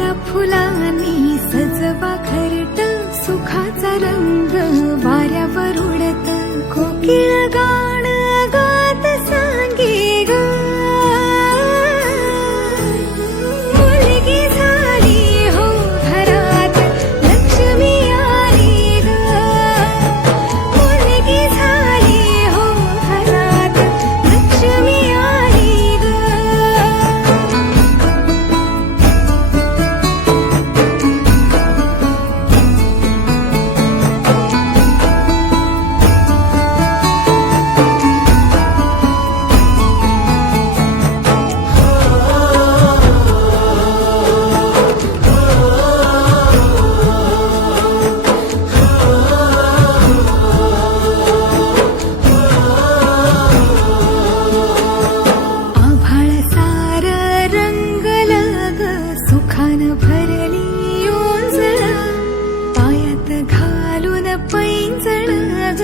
वारा फुलांनी सजवा घरट, सुखाचा रंग वाऱ्यावर उडत, कोकिळ गाण गात सांगे ग, मुलगी झाली हो घरात, लक्ष्मी आली ग, मुलगी झाली हो घरात, लक्ष्मी आली ग. आभाळ सार रंगलं ग, सुखानं भरली ओंजळ, पायात घालून पैंजण ग,